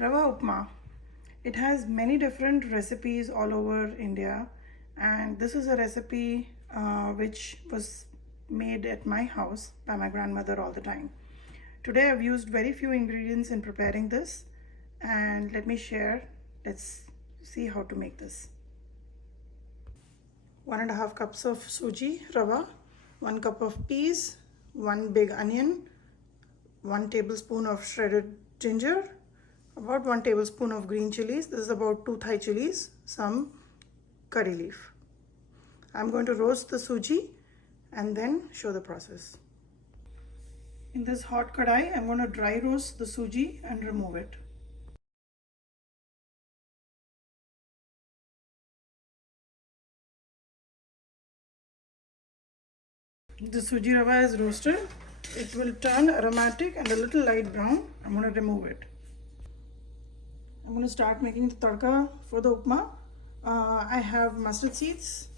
Rava Upma. It has many different recipes all over India, and this is a recipe which was made at my house by my grandmother all the time. Today I've used very few ingredients in preparing this, and let me share. Let's see how to make this. 1.5 cups of Sooji Rava, 1 cup of peas, 1 big onion, 1 tablespoon of shredded ginger, about 1 tablespoon of green chilies. This is about 2 Thai chilies, some curry leaf. I'm going to roast the Sooji and then show the process. In this hot kadai, I'm going to dry roast the Sooji and remove it. The Sooji Rava is roasted. It will turn aromatic and a little light brown. I'm going to remove it. I'm going to start making the tadka for the upma. I have mustard seeds,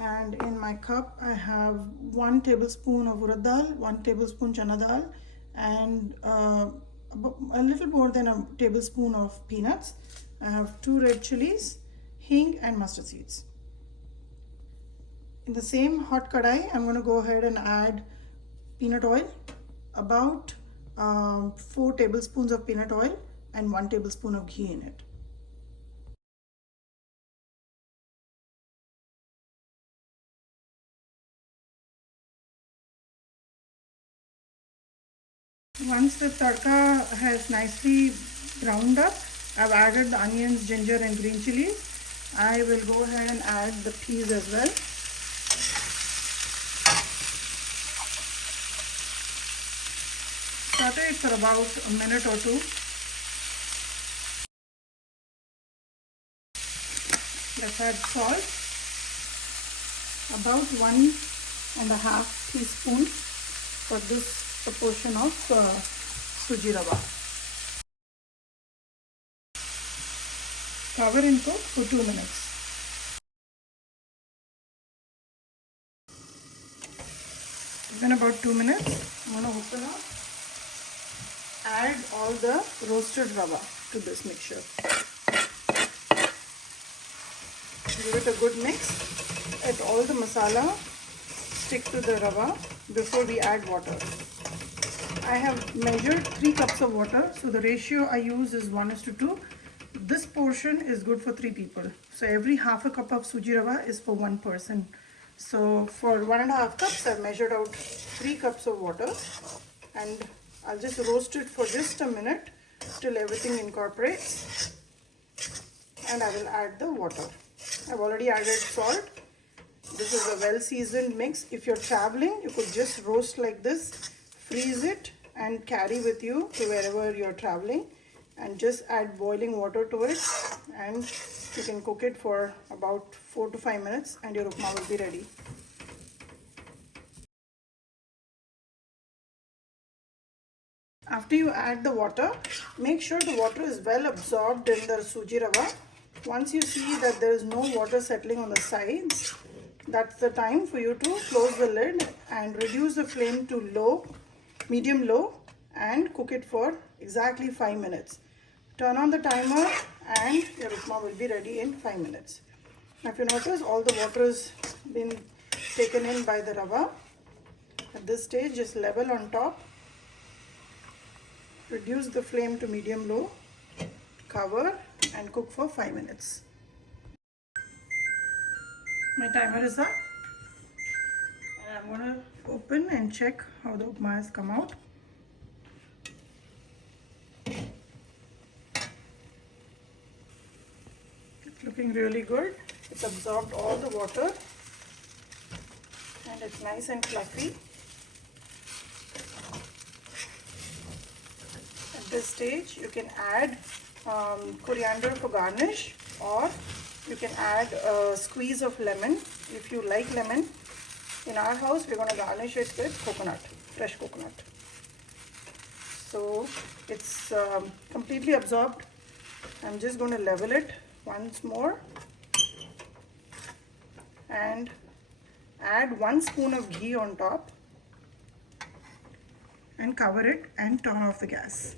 and in my cup I have 1 tablespoon of Urad dal, 1 tablespoon Chana dal, and a little more than a tablespoon of peanuts. I have 2 red chilies, hing, and mustard seeds. In the same hot kadai, I'm going to go ahead and add peanut oil, about 4 tablespoons of peanut oil and 1 tablespoon of ghee in it. Once the tadka has nicely browned up, I've added the onions, ginger and green chilies. I will go ahead and add the peas as well. Saute it for about a minute or two. Let's add salt, about 1.5 teaspoon for this proportion of Sooji Rava. Cover and cook for 2 minutes. It's been about 2 minutes. I'm going to open up. Add all the roasted rava to this mixture. Give it a good mix. Let all the masala stick to the rava before we add water. I have measured 3 cups of water, so the ratio I use is 1:2. This portion is good for 3 people. So every half a cup of Sooji Rava is for 1 person. So for 1.5 cups, I've measured out 3 cups of water, and I'll just roast it for just a minute till everything incorporates, and I will add the water. I've already added salt. This is a well-seasoned mix. If you're traveling, you could just roast like this, freeze it and carry with you to wherever you're traveling, and just add boiling water to it, and you can cook it for about 4 to 5 minutes and your upma will be ready. After you add the water, make sure the water is well absorbed in the Sooji Rava. Once you see that there is no water settling on the sides, that's the time for you to close the lid and reduce the flame to low, medium low, and cook it for exactly 5 minutes. Turn on the timer and your upma will be ready in 5 minutes. Now if you notice, all the water has been taken in by the rava. At this stage, just level on top. Reduce the flame to medium low, cover and cook for 5 minutes. My timer is up, and I'm going to open and check how the upma has come out. It's looking really good. It's absorbed all the water and it's nice and fluffy. At this stage, you can add coriander for garnish, or you can add a squeeze of lemon if you like lemon. In our house, we're going to garnish it with coconut, fresh coconut. So it's completely absorbed. I'm just going to level it once more and add 1 spoon of ghee on top and cover it and turn off the gas.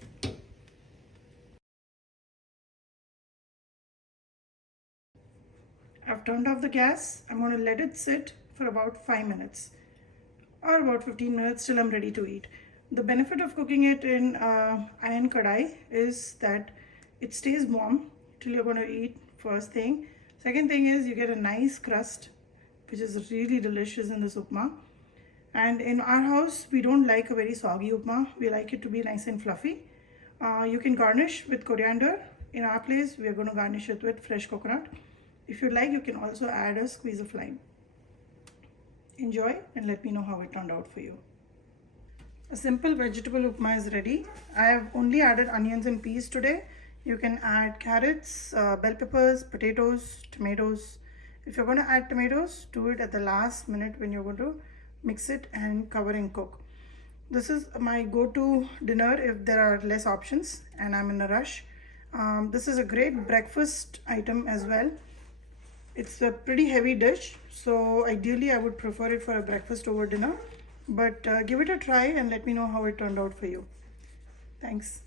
I've turned off the gas. I'm going to let it sit for about 5 minutes or about 15 minutes till I'm ready to eat. The benefit of cooking it in iron kadai is that it stays warm till you're going to eat, first thing. Second thing is you get a nice crust, which is really delicious in this upma. And in our house, we don't like a very soggy upma. We like it to be nice and fluffy. You can garnish with coriander. In our place, we are going to garnish it with fresh coconut. If you like, you can also add a squeeze of lime. Enjoy and let me know how it turned out for you. A simple vegetable upma is ready. I have only added onions and peas today. You can add carrots, bell peppers, potatoes, tomatoes. If you're going to add tomatoes, do it at the last minute when you're going to mix it and cover and cook. This is my go-to dinner if there are less options and I'm in a rush. This is a great breakfast item as well. It's a pretty heavy dish, so ideally I would prefer it for a breakfast over dinner. But give it a try and let me know how it turned out for you. Thanks.